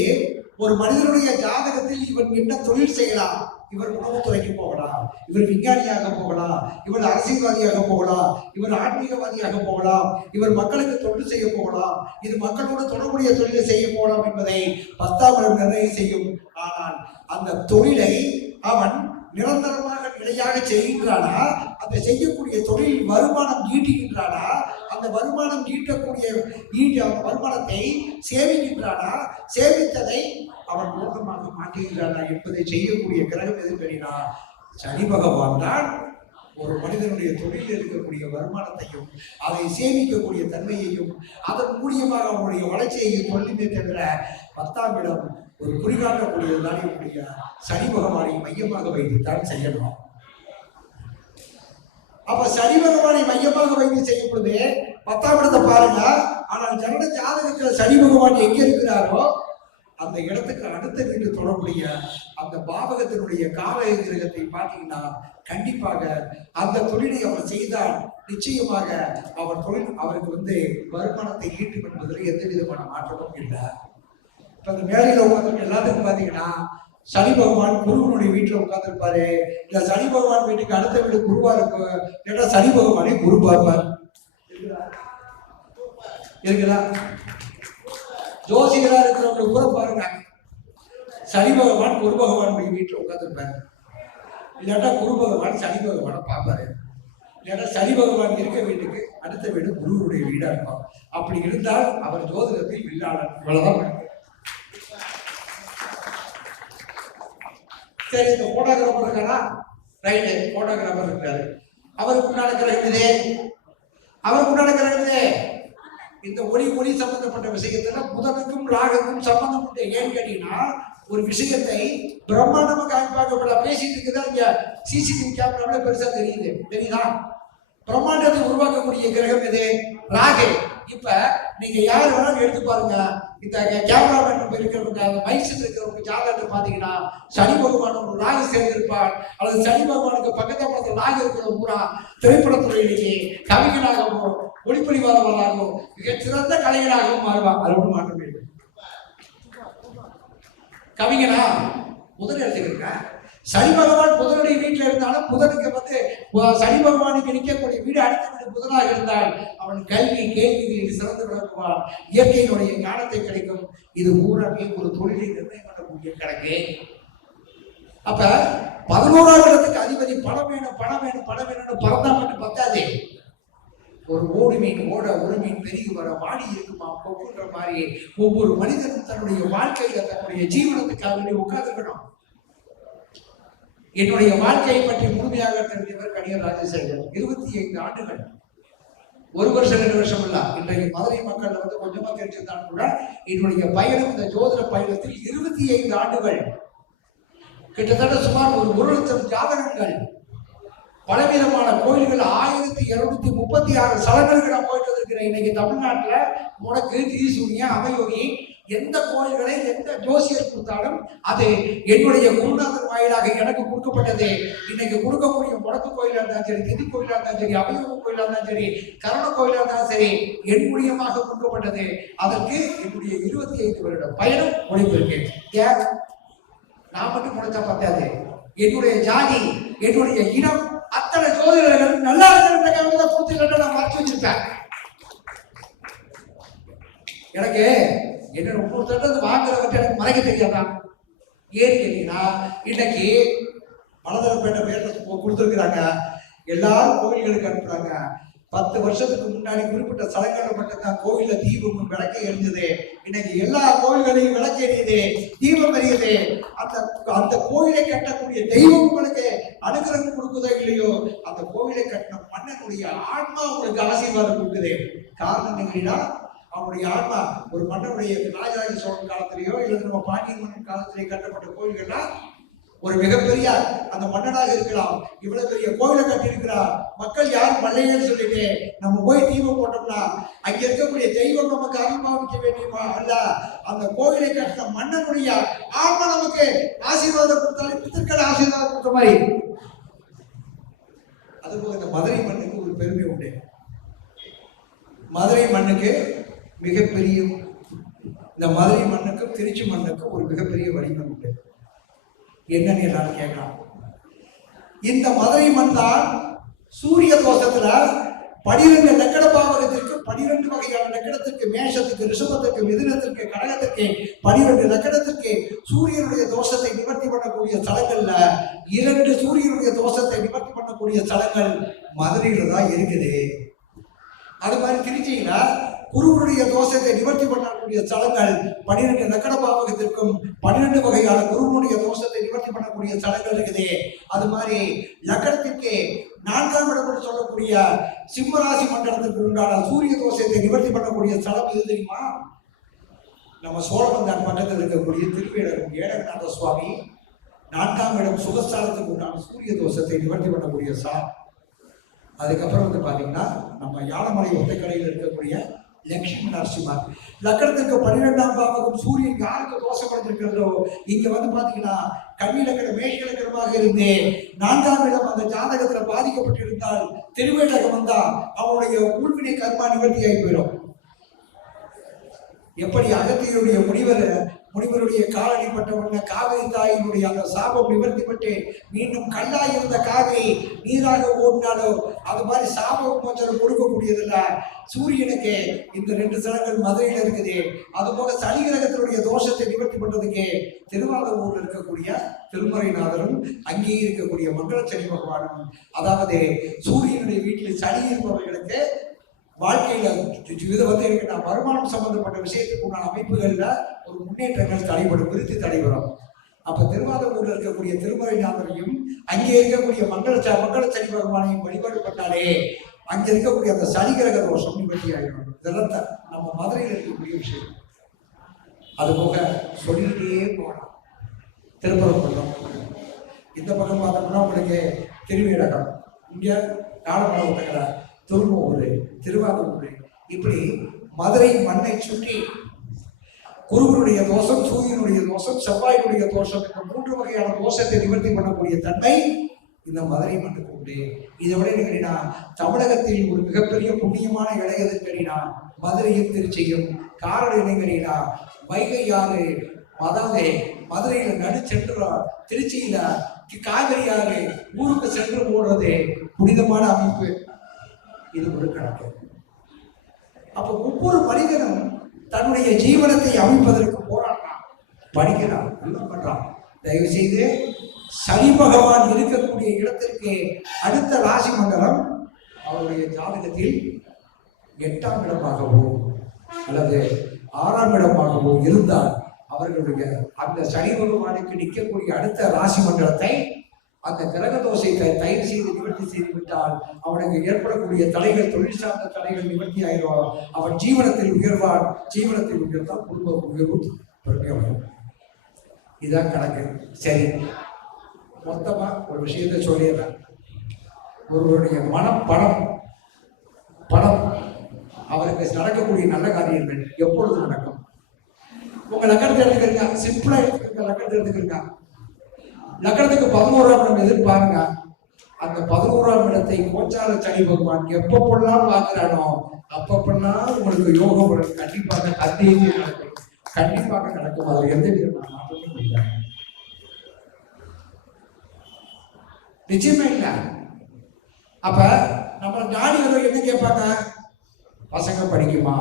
ஒரு மனிதனுடைய ஜாதகத்தில் இவன் என்ன தொழில் செய்யலாம், இவர் உணவுத்துறைக்கு போகலாம், இவர் விஞ்ஞானியாக போகலாம், இவர் அரசியல்வாதியாக போகலாம், இவர் ஆன்மீகவாதியாக போகலாம், இவர் மக்களுக்கு தொண்டு செய்ய போகலாம், இது மக்களோடு தொடர்புடைய தொழிலை செய்ய போகலாம் என்பதை 10ஆம் இடம் நிர்ணயம் செய்யும். ஆனால் அந்த தொழிலை அவன் நிரந்தரமாக நிலையாக செய்கின்றானா, அந்த செய்யக்கூடிய தொழில் வருமானம் ஈட்டுகின்றானா, அந்த வருமானம் ஈட்டக்கூடிய அந்த வருமானத்தை சேமிக்கின்றானா, சேமித்ததை அவன் நோக்கமாக மாற்றுகின்றானா என்பதை செய்யக்கூடிய கிரகம் எது தெரியுமா? சனி பகவான் தான் ஒரு மனிதனுடைய தொழிலில் இருக்கக்கூடிய வருமானத்தையும் அதை சேமிக்கக்கூடிய தன்மையையும் அதன் மூலியமாக அவனுடைய வளர்ச்சியையும் சொல்லிமே தவிர 10ஆம் இடம் ஒரு குறிகாட்டக்கூடியதுதான் என்னுடைய சனி பகவானை மையமாக வைத்துத்தான் செய்யணும். அப்ப சனி பகவானை மையமாக வைத்து செய்யப்படுது 10ஆம் இடத்தை பாருங்க. ஆனால் ஜனன ஜாதகத்தில் சனி பகவான் எங்க இருக்கிறாரோ அந்த இடத்துக்கு அடுத்த வீட்டு தொடர்புடைய அந்த பாவகத்தினுடைய கால கிரகத்தை பார்த்தீங்கன்னா கண்டிப்பாக அந்த தொழிலை அவர் செய்தால் நிச்சயமாக அவர் தொழில் அவருக்கு வருமானத்தை ஈட்டும் என்பதில் எந்த விதமான மாற்றமும் இல்லை. இப்ப அந்த மேலையில உட்காந்துருக்க எல்லாத்துக்கும் பாத்தீங்கன்னா சனி பகவான் குருவனுடைய வீட்டுல உட்கார்ந்துருப்பாரு, இல்ல சனி பகவான் வீட்டுக்கு அடுத்த வீடு குருவா இருக்கு, கேட்டா சனி பகவானே குரு பார்ப்பார் இருக்குதா? ஜோசியரா இருக்கிறவங்க கூட பாருங்க, சனி பகவான் குரு பகவானுடைய வீட்டுல உட்கார்ந்துருப்பாரு, இல்லாட்டா குரு பகவான் சனி பகவானை பார்ப்பாரு, இல்லாட்டா சனி பகவான் இருக்க வீட்டுக்கு அடுத்த வீடு குருவனுடைய வீடா இருக்கும். அப்படி இருந்தால் அவர் ஜோதிடத்தில் வில்லாளர். இவ்வளவுதான். சரி, இந்த போட்டோகிராஃபர் இருக்காரா? ரைட்டு, போட்டோகிராஃபர் இருக்காரு. அவருக்கு உண்டான கிரகம் இது, அவருக்கு உண்டான கிரகம் இது. இந்த ஒளி சம்பந்தப்பட்ட விஷயத்துல புதனுக்கும் ராகுக்கும் சம்பந்தம் உண்டு. ஏன்னு கேட்டீங்கன்னா ஒரு விஷயத்தை பிரம்மாண்டமா காமிப்பாக்கப்பட பேசிட்டு இருக்குதா இங்க சிசிடிவி கேமராவில பெருசா தெரியுதா? பிரம்மாண்டத்தை உருவாக்கக்கூடிய கிரகம் இது ராகு. இப்ப நீங்க யார் வேணாலும் எடுத்து பாருங்க, இந்த கேமராமேன் இருக்கிறவங்க, அந்த மைசூர் இருக்கிறவங்க ஜாதகத்தை பாத்தீங்கன்னா சனி பகவான் ஒரு ராகு சேர்ந்திருப்பார், அல்லது சனி பகவானுக்கு பக்கத்துல ராகு இருக்கிற பூரா திரைப்படத்துறையிலேயே கவிஞனாகவும் ஒளிப்பொலிவாளர்களாகவும் மிக சிறந்த கலைஞராகவும் மாறுவான். அது ஒன்று மாற்றமே இல்லை. கவிஞனா முதல் எடுத்துக்கிருக்க சனி பகவான் புதனுடைய வீட்டில் இருந்தாலும் புதனுக்கு சனி பகவானுக்கு நிற்கக்கூடிய வீடு அடுத்த வீடு புதனாக இருந்தால் அவன் கல்வி கேள்விகளில் சிறந்து விளக்குவான், இயற்கையினுடைய ஞானத்தை கிடைக்கும். இது பூராமே ஒரு தொழிலை நிர்ணயம் பண்ணக்கூடிய கணக்கு. அப்ப 11ஆம் இடத்துக்கு அதிபதி பணம் வேணும்னு பறந்தா மட்டும் பத்தாதே. ஒரு ஓடு மீன் ஓட ஒரு மீன் பெருகி வர வாடி இருக்குமா போன்ற மாதிரி ஒவ்வொரு மனிதனும் தன்னுடைய வாழ்க்கையில தன்னுடைய ஜீவனத்துக்காக வேண்டி உட்கார்ந்துக்கணும். என்னுடைய வாழ்க்கையை பற்றி முழுமையாக தெரிந்தவர் கணியர் ராஜசேகர். 25 ஆண்டுகள், ஒரு வருஷம் 2 வருஷம் இல்ல. இன்றைக்கு மதுரை மக்கள் கொஞ்சமா தெரிஞ்சிருந்தாலும் கூட என்னுடைய பயணம், இந்த ஜோதிட பயணத்தில் 25 ஆண்டுகள், கிட்டத்தட்ட சுமார் ஒரு 1 லட்சம் ஜாதகங்கள் பலவிதமான கோயில்கள் 1236 ஸ்தலங்களுக்கு நான் போயிட்டு இருக்கிறேன். இன்னைக்கு தமிழ்நாட்டுல உனக்கு தீசூனிய அவயோகி எந்த கோயில்களை எந்த ஜோசியர் கொடுத்தாலும் அது என்னுடைய குருநாதர் வாயிலாக எனக்கு கொடுக்கப்பட்டது. இன்னைக்கு கொடுக்கக்கூடிய முடக்கு கோயிலா இருந்தாலும் சரி, திதி கோயிலா இருந்தாலும் சரி, அவயோக கோயிலா இருந்தாலும் சரி, கரண கோயிலா இருந்தாலும் சரி, என் மூலியமாக கொடுக்கப்பட்டது. அதற்கு என்னுடைய 25 வருட பயணம் முடிந்திருக்கேன். ஏன் நான் மட்டும் முடிச்சா பார்த்தாது, என்னுடைய ஜாதி, என்னுடைய இனம், அத்தனை ஜோதிடர்கள் நல்லா இருக்கிற கொடுத்து நான் மறைச்சு வச்சிருக்கேன். எனக்கு என்ன ஒவ்வொருத்தர் வாங்குறவற்றை எனக்கு மறைக்க தெரியாதான். ஏன்னு கேட்டீங்கன்னா இன்னைக்கு மலதரப்பேட்டை பேர்ல கொடுத்துருக்குறாங்க, எல்லாரும் கோவில்களுக்கு அனுப்புறாங்க. 10 வருஷத்துக்கு முன்னாடி குறிப்பிட்ட ஸ்தலங்கள்ல மட்டும்தான் கோவில்ல தீபம் விளக்க எரிஞ்சது. இன்னைக்கு எல்லா கோவில்களையும் விளக்கு எரியுது, தீபம் எரியுது. அந்த கோவிலை கட்டக்கூடிய தெய்வம் உங்களுக்கு அனுகிரகம் கொடுக்குதோ இல்லையோ, அந்த கோவிலை கட்டின மன்னனுடைய ஆன்மா உங்களுக்கு ஆசீர்வாதம் கொடுக்குது. காரணம் என்னன்னா அவனுடைய ஆன்மா ஒரு மன்னனுடைய ராஜராஜ சோழன் காலத்திலேயோ இல்லது நம்ம பாண்டியன் மன்னன் காலத்திலேயே கட்டப்பட்ட கோயில்கள்லாம் ஒரு மிகப்பெரிய அந்த மன்னனாக இருக்கலாம். இவ்வளவு பெரிய கோயிலை கட்டியிருக்கிறார், மக்கள் யாரும் மல்லையன்னு சொல்லிட்டு நம்ம போய் தீபம் போட்டோம்னா அங்க இருக்கக்கூடிய தெய்வம் நமக்கு அனுபவிக்க வேண்டியமா அல்ல, அந்த கோயிலை கட்டின மன்னனுடைய ஆன்மா நமக்கு ஆசீர்வாதம் கொடுத்தாலும் பித்தர்கள் ஆசீர்வாதம் கொடுத்த மாதிரி. அதுபோல இந்த மதுரை மண்ணுக்கு ஒரு பெருமை உண்டு. மதுரை மண்ணுக்கு மிகப்பெரிய, இந்த மதுரை மண்ணுக்கும் திருச்சி மண்ணுக்கும் ஒரு மிகப்பெரிய வலிமை உண்டு. என்னன்னு எல்லாரும் கேட்கலாம். இந்த மதுரை மண் தான் சூரிய தோஷத்துல 12 லக்கண பாவகத்திற்கு 12 வகையான லக்கணத்திற்கு, மேஷத்துக்கு, ரிஷபத்திற்கு, மிதுனத்திற்கு, கடகத்திற்கு 12 லக்கணத்திற்கு சூரியனுடைய தோஷத்தை நிவர்த்தி பண்ணக்கூடிய ஸ்தலங்கள்ல 2 சூரியனுடைய தோஷத்தை நிவர்த்தி பண்ணக்கூடிய ஸ்தலங்கள் மதுரையில தான் இருக்குது. அது மாதிரி திருச்சியில குருவுடைய தோஷத்தை நிவர்த்தி பண்ணக்கூடிய ஸ்தலங்கள் 12 லக்கண பாவகத்திற்கும் 12 வகையான குருவனுடைய தோஷத்தை நிவர்த்தி பண்ணக்கூடிய ஸ்தலங்கள் இருக்குது. அது மாதிரி லக்கணத்திற்கு 4ஆம் இடம் சொல்லக்கூடிய சிம்மராசி மண்டலத்திற்கு உண்டான சூரிய தோஷத்தை நிவர்த்தி பண்ணக்கூடிய ஸ்தலம் இது தெரியுமா? நம்ம சோழவந்தான் பக்கத்தில் இருக்கக்கூடிய திருவேடகம் ஏடகநாத சுவாமி 4ஆம் இடம் சுகஸ்தானத்துக்கு உண்டான சூரிய தோஷத்தை நிவர்த்தி பண்ணக்கூடிய ஸ்தலம். அதுக்கப்புறம் வந்து பாத்தீங்கன்னா நம்ம யானமலை ஒத்தைக்கடையில் இருக்கக்கூடிய லட்சுமி நரசிம்மர் லக்கணத்துக்கு 12ஆம் பாவகம் சூரியன் யாருக்கு தோஷம் படைச்சிருக்கிறதோ இங்க வந்து பாத்தீங்கன்னா கன்னிலக்கண மேஷலக்கணமாக இருந்து 4ஆம் இடம் அந்த ஜாதகத்துல பாதிக்கப்பட்டிருந்தால் திருவேடகம் வந்தா அவனுடைய ஊழ்வினை கர்மா நிவர்த்தி ஆகி போயிடும். எப்படி அகத்தியருடைய முனிவருடைய காலடிப்பட்ட உடனே காவிரி தாயினுடைய அந்த சாபம் நிவர்த்திப்பட்டு மீண்டும் கல்லாய் இருந்த காவிரி நீராக ஓடினாலோ அது மாதிரி சாப விமோசனம் கொடுக்கக்கூடியதில்ல சூரியனுக்கு. இந்த 2 ஸ்தலங்கள் மதுரையில இருக்குது. அதுபோக சனி கிரகத்தினுடைய தோஷத்தை நிவர்த்தி பண்றதுக்கு திருவாரூர்ல இருக்கக்கூடிய திருமறைநாதரும் அங்கே இருக்கக்கூடிய மங்களச்சனி பகவானும், அதாவது சூரியனுடைய வீட்டில் சனி இருப்பவர்களுக்கு வாழ்க்கையில இது வந்து இருக்கிற வருமானம் சம்பந்தப்பட்ட விஷயத்துக்கு உண்டான அமைப்புகள்ல ஒரு முன்னேற்றங்கள் தடைபடும், விருத்தி தடைபடும். அப்ப திருவாரூர்ல இருக்கக்கூடிய திருமறைநாதரையும் அங்கே இருக்கக்கூடிய மங்களச்சனி பகவானையும் வழிபாடு பண்ணாலே அங்க இருக்கக்கூடிய அந்த சனி கிரக தோஷம் நிவர்த்தி ஆகிடும். இதெல்லாம் நம்ம மதுரையில் இருக்கக்கூடிய விஷயம். அது போக சொல்லிக்கிட்டே போகலாம். திருப்பரங்குன்றம் இந்த பக்கம் பார்த்தோம்னா உங்களுக்கு திருவேடகம், இங்க காலமளவுத்தக்கரை, திருமூர், திருவாரூர், இப்படி மதுரை மண்ணை சுற்றி குருவனுடைய தோஷம், சூரியனுடைய தோஷம், செவ்வாயினுடைய தோஷம், இந்த 3 வகையான தோஷத்தை நிவர்த்தி பண்ணக்கூடிய தன்மை இந்த மதுரை மண்ணுக்கு உண்டு. இதை விட கேட்டீங்கன்னா தமிழகத்தில் ஒரு மிகப்பெரிய புண்ணியமான இடம் எது கேட்டீங்கன்னா மதுரையும் திருச்சியும். காரணம் என்ன கேட்டீங்கன்னா வைகை ஆறு, அதாவது மதுரையில நடு சென்று திருச்சியில காவிரி ஆறு ஊருக்கு சென்று போடுறது புனிதமான அமைப்பு. இது ஒரு கணக்கு. அப்ப ஒவ்வொரு மனிதனும் தன்னுடைய ஜீவனத்தை அமைப்பதற்கு போராடுறான், படிக்கிறான், எல்லாம் பண்றான். தயவு செய்து சனி பகவான் இருக்கக்கூடிய இடத்திற்கு அடுத்த ராசி மண்டலம் அவருடைய ஜாதகத்தில் 8ஆம் இடமாகவோ அல்லது 6ஆம் இடமாகவோ இருந்தால் அவர்களுடைய அந்த சனி பகவானுக்கு நிற்கக்கூடிய அடுத்த ராசி மண்டலத்தை அந்த கிரக தோஷத்தை தயவு செய்து நிவர்த்தி செய்து விட்டால் அவனுக்கு ஏற்படக்கூடிய தடைகள், தொழில் சார்ந்த தடைகள் நிவர்த்தி ஆயிடும். அவன் ஜீவனத்தில் உயர்வான். ஜீவனத்தில் உயர்ந்தால் குடும்ப உயர்வு பெருமையாகும். இதுதான் கணக்கு. சரி, மொத்தமா ஒரு விஷயத்தை சொல்லிடுறேன். ஒருவருடைய பணம் பணம் அவருக்கு நடக்கக்கூடிய நல்ல காரியங்கள் எப்பொழுது நடக்கும்? உங்க லக்கணத்தை எடுத்துக்கிறீங்க, சிம்பிளா எடுத்துக்கிறீங்க, லக்கணத்தை எடுத்துக்கிறீங்க. லக்கணத்துக்கு 11ஆம் இடம் எதிர்பாருங்க. அந்த 11ஆம் இடத்தை கோச்சார சனி பகவான் எப்பப்பெல்லாம் பார்க்கிறானோ அப்பப்பெல்லாம் உங்களுக்கு யோக பலன் கண்டிப்பாக கண்டிப்பாக நடக்கும், கண்டிப்பாக நடக்கும். அது எந்த விதமான மாற்றமும் இல்லை, நிச்சயமா இல்லை. அப்ப நம்ம ஞானிகள் என்ன கேட்பாங்க? பசங்க படிக்குமா,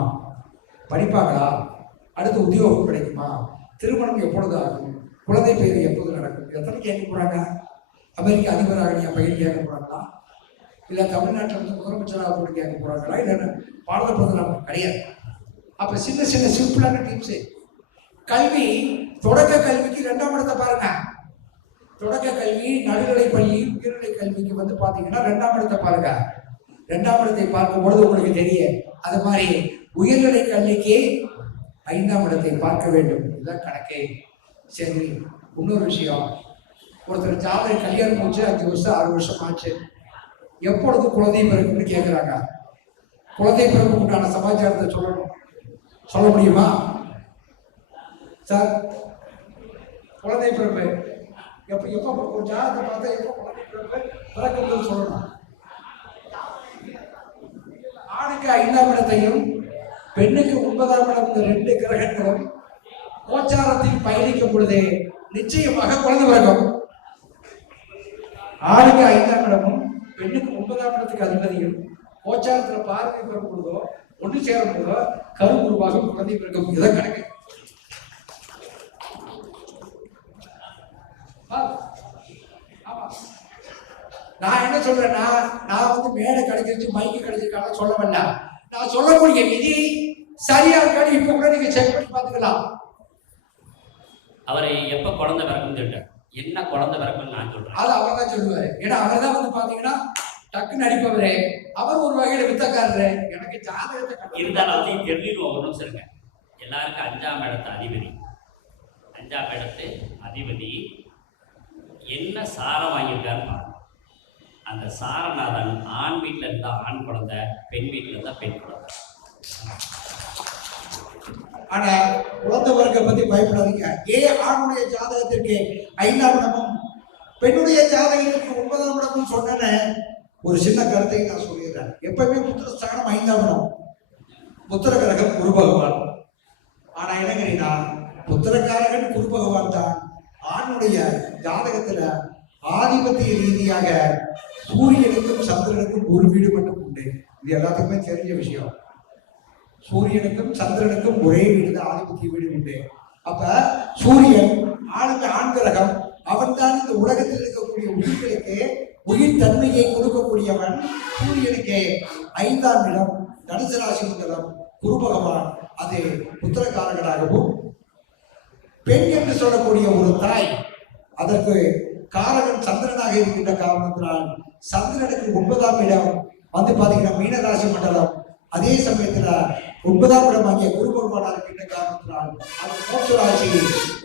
படிப்பாங்களா, அடுத்து உத்தியோகம் கிடைக்குமா, திருமணம் எப்பொழுது ஆகும், குழந்தை பேர் எப்போது நடக்கும், எத்தனை கேட்க போறாங்க? அமெரிக்க அதிபராக என் பையன் கேட்க போறாங்களா, இல்ல தமிழ்நாட்டில் வந்து முதலமைச்சராக போட்டு கேட்க போறாங்களா, இல்ல பாரத பிரதமர்? கிடையாது. அப்ப சின்ன சின்ன சிம்பிளான டிப்ஸ். கல்வி, தொடக்க கல்விக்கு 2ஆம் இடத்தை பாருங்க. தொடக்க கல்வி, நடுநிலை பள்ளி, உயர்நிலை கல்விக்கு வந்து பாத்தீங்கன்னா 2ஆம் இடத்தை பாருங்க. 2ஆம் இடத்தை பார்க்கும் பொழுது உங்களுக்கு தெரியும். அது மாதிரி உயர்நிலை கல்விக்கு 5ஆம் இடத்தை பார்க்க வேண்டும். இதுதான் கணக்கே. சரி, இன்னொரு விஷயம். ஒருத்தர் ஜாதக கல்யாணம் முடிச்சு 5 வருஷம் 6 வருஷம் ஆச்சு, எப்பொழுது குழந்தை பிறக்கும்னு கேட்கிறாங்க. குழந்தை பிறப்புக்கான சமாச்சாரத்தை சொல்லணும், சொல்ல முடியுமா சார்? குழந்தை பிறப்பு எப்ப ஒரு ஜாதகத்தை பார்த்தா எப்ப குழந்தை பிறப்பு பிறக்கும்னு சொல்லணும். ஆணுக்கு 5ஆம் இடத்தையும் பெண்ணுக்கு 9ஆம் இடம், இந்த 2 கிரகங்களும் கோச்சாரத்தில் பயணிக்கும் பொழுதே நிச்சயமாக குழந்தை பிறக்கும். ஆணுக்கு 5ஆம் இடமும் பெண்ணுக்கு 9ஆம் இடத்துக்கு அதிபதியும் கோச்சாரத்தில் பார்வை பெறும் பொழுதோ ஒன்று சேரும் பொழுதோ கரு உருவாக குழந்தை பிறக்கும். இதுதான் கணக்கு. நான் என்ன சொல்றேன்னா, நான் வந்து மேடை கிடைச்சிருச்சு, மைக்கு கிடைச்சிருக்காங்க சொல்ல வேண்டாம். நான் சொல்லக்கூடிய விதி சரியா இருக்காது. இப்ப கூட நீங்க செக் பண்ணி பார்த்துக்கலாம். அவரை எப்ப குழந்தை பிறக்கும் சொல்லிட்டார், என்ன குழந்தை பிறக்கும்னு நான் சொல்றேன். அது அவர் தான் சொல்லுவாரு. ஏன்னா அவர் தான் வந்து பாத்தீங்கன்னா டக்குன்னு அடிப்பவரே, அவர் ஒரு வகையில வித்தக்காரரு. எனக்கு ஜாதகத்தை இருந்தாலும் அதையும் தெரிஞ்சிடுவோம். ஒரு நிமிஷம் இருங்க. எல்லாருக்கும் 5ஆம் இடத்து அதிபதி, 5ஆம் இடத்து அதிபதி என்ன சாரம் வாங்கியிருக்காருன்னு பாருங்க. அந்த சாரநாதன் ஆண் வீட்டில் இருந்தா ஆண் குழந்தை, பெண் வீட்டில் இருந்தா பெண் குழந்தை. ஆனா குழந்தை வர்க்க பத்தி பயப்படாதீங்க. ஆணுடைய ஜாதகத்திற்கு 5ஆம் இடமும் பெண்ணுடைய ஜாதகத்திற்கு 9ஆம் இடமும் சொன்ன ஒரு சின்ன கருத்தை நான் சொல்லிடுறேன். எப்பவுமே புத்திரஸ்தானம் 5ஆம் இடம், புத்திர கிரகம் குரு பகவான். ஆனா என்ன கேட்டீங்கன்னா, புத்திரக்காரகன் குரு பகவான் தான் ஆணுடைய ஜாதகத்துல ஆதிபத்திய ரீதியாக சூரியனுக்கும் சந்திரனுக்கும் ஒரு வீடு மட்டும் உண்டு. இது எல்லாத்துக்குமே தெரிஞ்ச விஷயம். சூரியனுக்கும் சந்திரனுக்கும் ஒரே வீடு தான், ஆதிபத்திய வீடு உண்டு. அப்ப சூரியன் ஆண் கிரகம், அவன் தான் இந்த உலகத்தில் இருக்கக்கூடிய உயிர்களுக்கு உயிர் தன்மையை கொடுக்கக்கூடியவன். சூரியனுக்கு 5ஆம் இடம் தனுசு ராசி மண்டலம் குரு பகவான், அது புத்திரக்காரகனாகவும், பெண் என்று சொல்லக்கூடிய ஒரு தாய், அதற்கு காரகன் சந்திரனாக இருக்கின்ற காரணத்தினால் சந்திரனுக்கு 9ஆம் இடம் வந்து பாத்தீங்கன்னா மீனராசி மண்டலம். அதே சமயத்துல 9ஆம் இடம் ஆகிய குரு பகவானாக இருக்கின்ற காரணத்தினால் அது மோட்ச ராசி,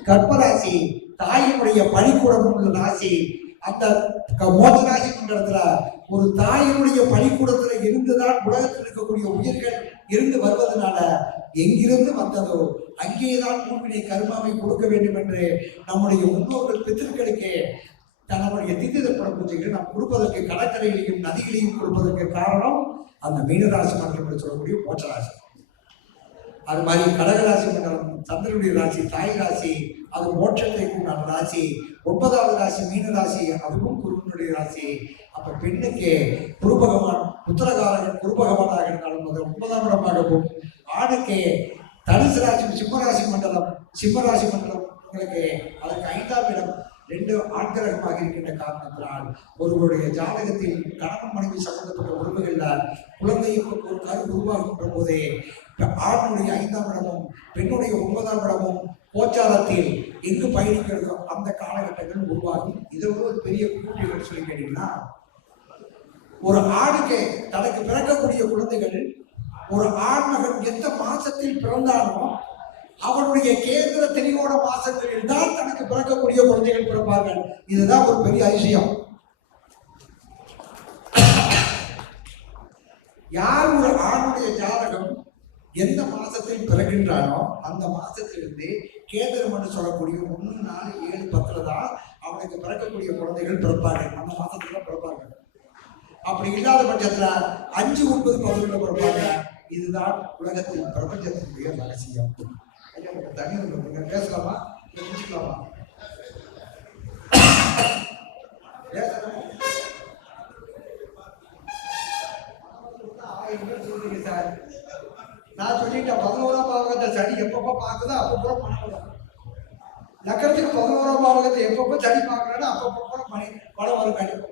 கர்ப்பராசி, தாயினுடைய பணிக்கூடம் உள்ள ராசி. அந்த மோட்ச ராசி மண்டலத்துல ஒரு தாயினுடைய பணிக்கூடத்துல இருந்துதான் உலகத்தில் இருக்கக்கூடிய உயிர்கள் இருந்து வருவதனால எங்கிருந்து வந்ததோ அங்கேதான் மூன்றினை கர்மாவை கொடுக்க வேண்டும் என்று நம்முடைய முன்னோர்கள் பித்திருக்களுக்கு தன்னுடைய திதிதப்பட பூஜைகளை நாம் கொடுப்பதற்கு கடற்கரைகளையும் நதிகளையும் கொடுப்பதற்கு காரணம் அந்த மீனராசி மண்டலம் என்று சொல்லக்கூடிய மோட்சராசி. அது மாதிரி கடகராசி மண்டலம் சந்திரனுடைய ராசி, தாய் ராசி, அது மோட்சத்தை உண்டான ராசி. 9வது ராசி மீனராசி, அதுவும் குருவனுடைய ராசி. அப்ப பெண்ணுக்கு குரு பகவான் புத்திரகாரகன் குரு பகவானாக இருந்தாலும் 9ஆம் இடமாகவும், ஆணுக்கு தனுசு ராசி சிம்மராசி மண்டலம் உங்களுக்கு அதற்கு 5ஆம் இடம் 2 ஆட்கிரகமாக இருக்கின்ற காரணத்தினால் ஒருவருடைய ஜாதகத்தில் கணவன் மனைவி சம்பந்தப்பட்ட உறவுகள்ல குழந்தைக்கு ஒரு கரு உருவாகின்ற போதே ஆணுடைய 5ஆம் இடமும் பெண்ணுடைய 9ஆம் இடமும் கோச்சாரத்தில் எங்கு பயணிக்கிறதோ அந்த காலகட்டங்கள் உருவாகும். இதோட ஒரு பெரிய கூட்டிகள் சொல்லி கேட்டீங்கன்னா, ஒரு ஆணுக்கு தனக்கு பிறக்கக்கூடிய குழந்தைகள், ஒரு ஆண்மகன் எந்த மாசத்தில் பிறந்தாலும் அவனுடைய கேந்திர திரிகோண மாசங்களில் தான் தனக்கு பிறக்கக்கூடிய குழந்தைகள் பிறப்பார்கள். இதுதான் ஒரு பெரிய அதிசயம். யார் ஒரு ஆணுடைய ஜாதகம் எந்த மாசத்தில் பிறகின்றானோ அந்த மாசத்திலிருந்து கேந்திரம் சொல்லக்கூடிய 1, 4, 7, 10 தான் அவனுக்கு பிறக்கக்கூடிய குழந்தைகள் பிறப்பாங்க. அந்த மாசத்துல பிறப்பாங்க. அப்படி இல்லாத பட்சத்துல 5, 9, 11 பிறப்பாங்க. இதுதான் உலகத்தின் பிரபஞ்சத்தினுடைய ரகசியம். தனி பேசலாமா முடிச்சுக்கலாமா? சொல்றீங்க சார், நான் சொல்லிட்டேன் 11ஆம் பாவகத்தை சனி எப்பப்ப பாக்குதோ அப்பப்போ பணம். லக்கணத்துக்கு 11ஆம் பாவகத்தை எப்பப்ப சனி பாக்குறானோ அப்பப்போ பணம் வரும். கண்டிப்பா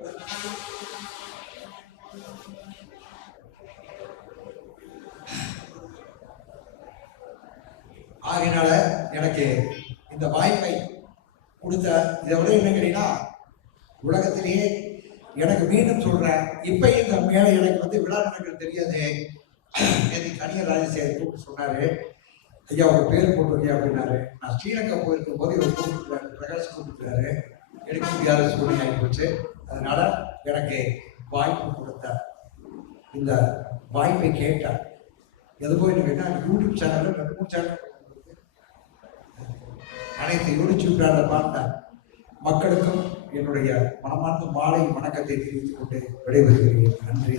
ஆகினால எனக்கு இந்த வாய்ப்பை கொடுத்த இதை விட என்ன கேட்டீங்கன்னா, உலகத்திலேயே எனக்கு மீண்டும் சொல்றேன், இப்பயும் இந்த மேல எனக்கு வந்து விழா நடக்கிறது தெரியாது. கனியர் ராஜசேகர் கூப்பிட்டு சொன்னாரு, ஐயா உங்க பேர் போட்டிருக்கேன் அப்படின்னாரு. நான் ஸ்ரீலங்கா போயிருக்கும் போது இவர் கூப்பிட்டுருக்காரு, பிரகாஷ் கூப்பிட்டுருக்காரு. எடுக்க முடியாத சூழ்நிலை ஆகி போச்சு. அதனால எனக்கு வாய்ப்பு கொடுத்த இந்த வாய்ப்பை கேட்டார். எது போய் கேட்டா யூடியூப் சேனல் 2, 3 சேனல் அனைத்து யூடியூப் சேனலை பார்த்த மக்களுக்கும் என்னுடைய மனமார்ந்த மாலை வணக்கத்தை தெரிவித்துக் கொண்டு விடைபெறுகிறேன். நன்றி.